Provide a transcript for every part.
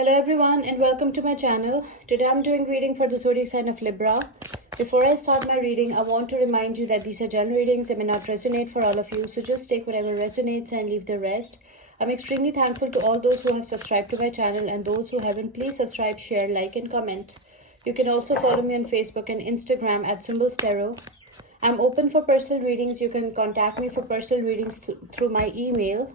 Hello everyone and welcome to my channel. Today I'm doing reading for the zodiac sign of Libra. Before I start my reading, I want to remind you that these are general readings. They may not resonate for all of you, so just take whatever resonates and leave the rest. I'm extremely thankful to all those who have subscribed to my channel, and those who haven't, please subscribe, share, like and comment. You can also follow me on Facebook and Instagram at Symbols Tarot. I'm open for personal readings. You can contact me for personal readings through my email.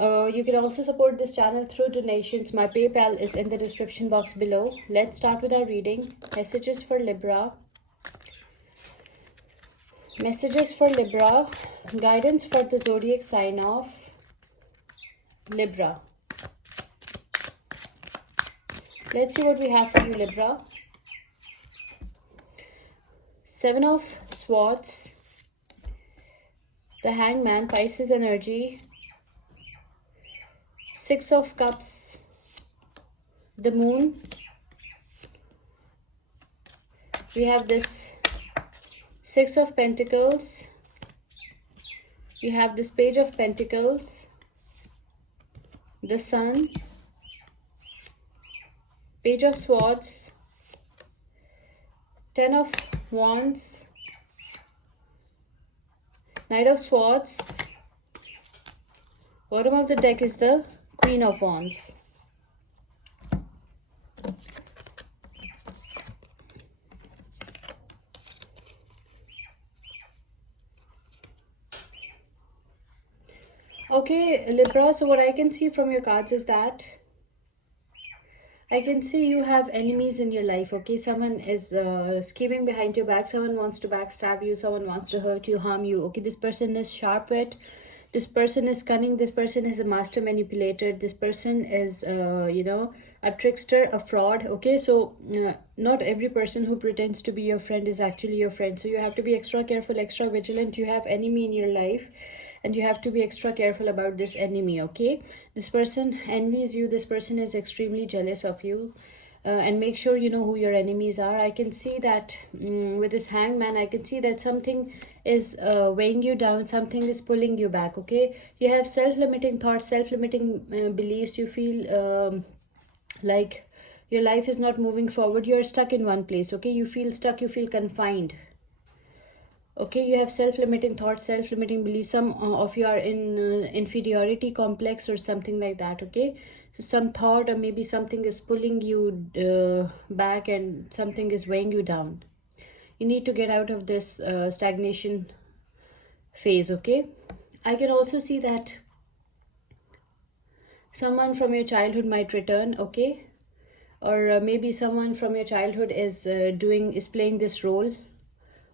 You can also support this channel through donations. My PayPal is in the description box below. Let's start with our reading. Messages for Libra. Messages for Libra. Guidance for the zodiac sign of Libra. Let's see what we have for you, Libra. Seven of Swords. The Hangman, Pisces energy. Six of Cups, the Moon. We have this Six of Pentacles. We have this Page of Pentacles, the Sun, Page of Swords, Ten of Wands, Knight of Swords. Bottom of the deck is the Queen of Wands. Okay, Libra, so what I can see from your cards is that I can see you have enemies in your life, okay? Someone is scheming behind your back. Someone wants to backstab you. Someone wants to hurt you, harm you, okay? This person is sharp-wit. This person is cunning. This person is a master manipulator. This person is, a trickster, a fraud, okay? So not every person who pretends to be your friend is actually your friend. So you have to be extra careful, extra vigilant. You have enemy in your life, and you have to be extra careful about this enemy, okay? This person envies you. This person is extremely jealous of you. And make sure you know who your enemies are. I can see that with this Hangman, I can see that something is weighing you down, something is pulling you back, okay? You have self-limiting thoughts, self-limiting beliefs. You feel like your life is not moving forward. You're stuck in one place, okay? You feel stuck, you feel confined. Okay, you have self-limiting thoughts, self-limiting beliefs. Some of you are in inferiority complex or something like that, okay? So some thought or maybe something is pulling you back, and something is weighing you down. You need to get out of this stagnation phase, okay? I can also see that someone from your childhood might return, okay? Or maybe someone from your childhood is playing this role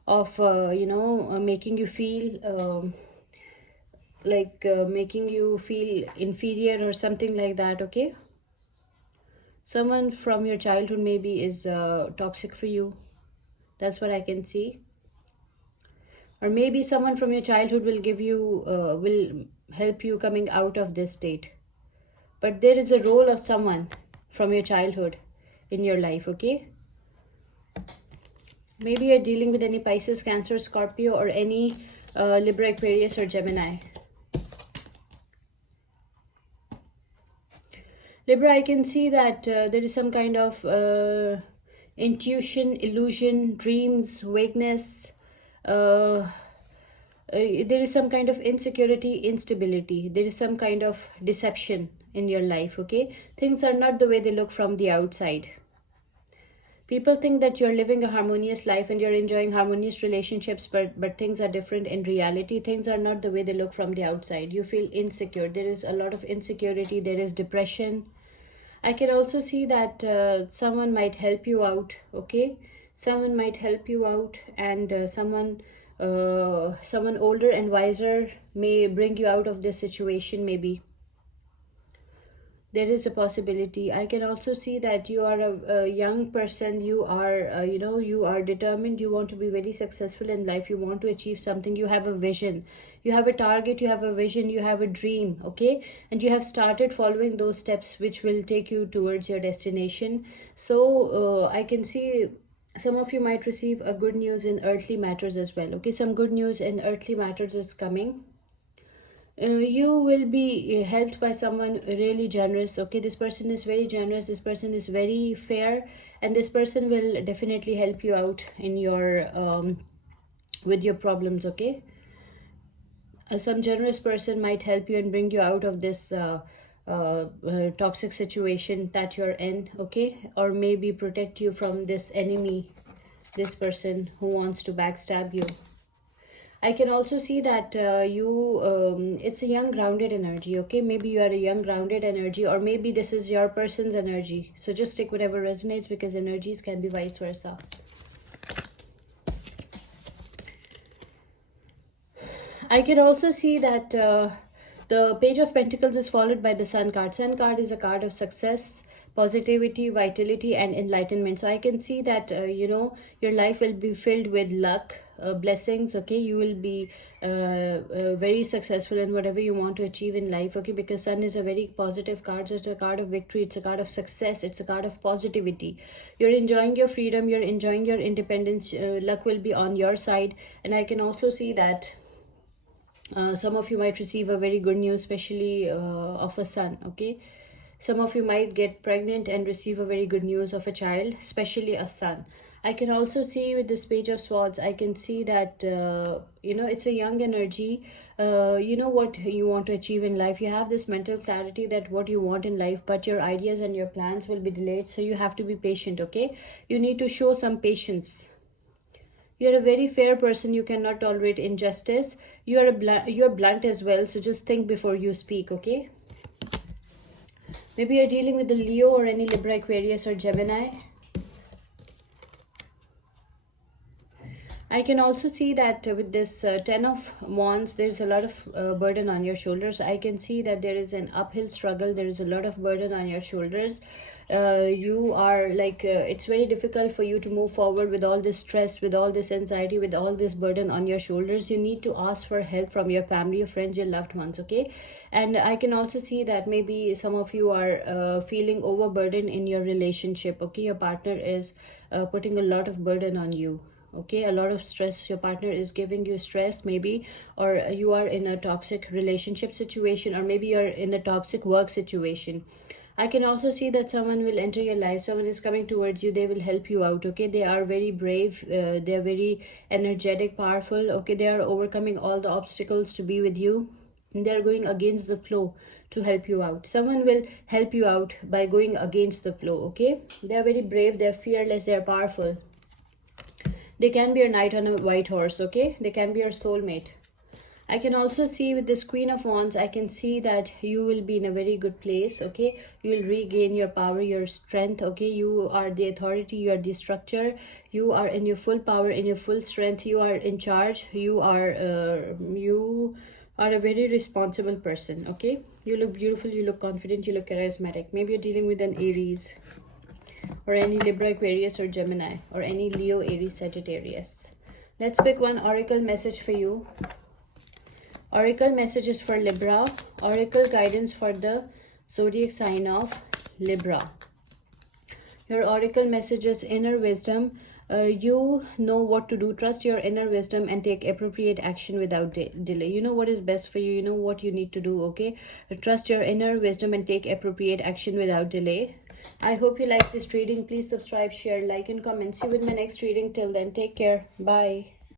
of making you feel making you feel inferior or something like that, okay? Someone from your childhood maybe is toxic for you. That's what I can see. Or maybe someone from your childhood will give you will help you coming out of this state. But there is a role of someone from your childhood in your life, okay? Maybe you're dealing with any Pisces, Cancer, Scorpio, or any Libra, Aquarius, or Gemini. Libra, I can see that there is some kind of intuition, illusion, dreams, vagueness. There is some kind of insecurity, instability. There is some kind of deception in your life, okay? Things are not the way they look from the outside. People think that you're living a harmonious life and you're enjoying harmonious relationships, but things are different in reality. Things are not the way they look from the outside. You feel insecure. There is a lot of insecurity. There is depression. I can also see that someone might help you out, okay? Someone might help you out, and someone older and wiser may bring you out of this situation, maybe. There is a possibility. I can also see that you are a young person. You are you are determined. You want to be very successful in life. You want to achieve something. You have a vision, you have a target, you have a vision, you have a dream, okay? And you have started following those steps which will take you towards your destination. So I can see some of you might receive a good news in earthly matters as well, okay? Some good news in earthly matters is coming. You will be helped by someone really generous. Okay, this person is very generous, this person is very fair, and this person will definitely help you out in your with your problems. Okay, some generous person might help you and bring you out of this toxic situation that you're in. Okay, or maybe protect you from this enemy, this person who wants to backstab you. I can also see that it's a young grounded energy. Okay, maybe you are a young grounded energy, or maybe this is your person's energy. So just take whatever resonates, because energies can be vice versa. I can also see that the Page of Pentacles is followed by the Sun card. Sun card is a card of success, positivity, vitality, and enlightenment. So I can see that, your life will be filled with luck, blessings. Okay, you will be very successful in whatever you want to achieve in life. Okay, because Sun is a very positive card. So it's a card of victory, it's a card of success, it's a card of positivity. You're enjoying your freedom, you're enjoying your independence. Luck will be on your side. And I can also see that some of you might receive a very good news, especially of a son. Okay, some of you might get pregnant and receive a very good news of a child, especially a son. I can also see with this Page of Swords, I can see that it's a young energy. You know what you want to achieve in life. You have this mental clarity that what you want in life, but your ideas and your plans will be delayed, so you have to be patient. Okay, you need to show some patience. You're a very fair person, you cannot tolerate injustice. You're blunt as well, so just think before you speak. Okay, maybe you're dealing with the Leo or any Libra, Aquarius, or Gemini. I can also see that with this Ten of Wands, there's a lot of burden on your shoulders. I can see that there is an uphill struggle. There is a lot of burden on your shoulders. You are like, it's very difficult for you to move forward with all this stress, with all this anxiety, with all this burden on your shoulders. You need to ask for help from your family, your friends, your loved ones. Okay, and I can also see that maybe some of you are feeling overburdened in your relationship. Okay, your partner is putting a lot of burden on you. Okay, a lot of stress, your partner is giving you stress maybe, or you are in a toxic relationship situation, or maybe you're in a toxic work situation. I can also see that someone will enter your life, someone is coming towards you, they will help you out. Okay, they are very brave, they are very energetic, powerful. Okay, they are overcoming all the obstacles to be with you, and they are going against the flow to help you out. Someone will help you out by going against the flow. Okay, they are very brave, they are fearless, they are powerful. They can be your knight on a white horse. Okay, they can be your soulmate. I can also see with this Queen of Wands, I can see that you will be in a very good place. Okay, you will regain your power, your strength. Okay, you are the authority, you are the structure, you are in your full power, in your full strength, you are in charge, you are a very responsible person. Okay, you look beautiful, you look confident, you look charismatic. Maybe you're dealing with an Aries, or any Libra, Aquarius, or Gemini, or any Leo, Aries, Sagittarius. Let's pick one oracle message for you. Oracle messages for Libra. Oracle guidance for the zodiac sign of Libra. Your oracle messages: inner wisdom. You know what to do. Trust your inner wisdom and take appropriate action without delay. You know what is best for you. You know what you need to do. Okay, trust your inner wisdom and take appropriate action without delay. I hope you like this reading. Please subscribe, share, like, and comment. See you with my next reading. Till then, take care. Bye.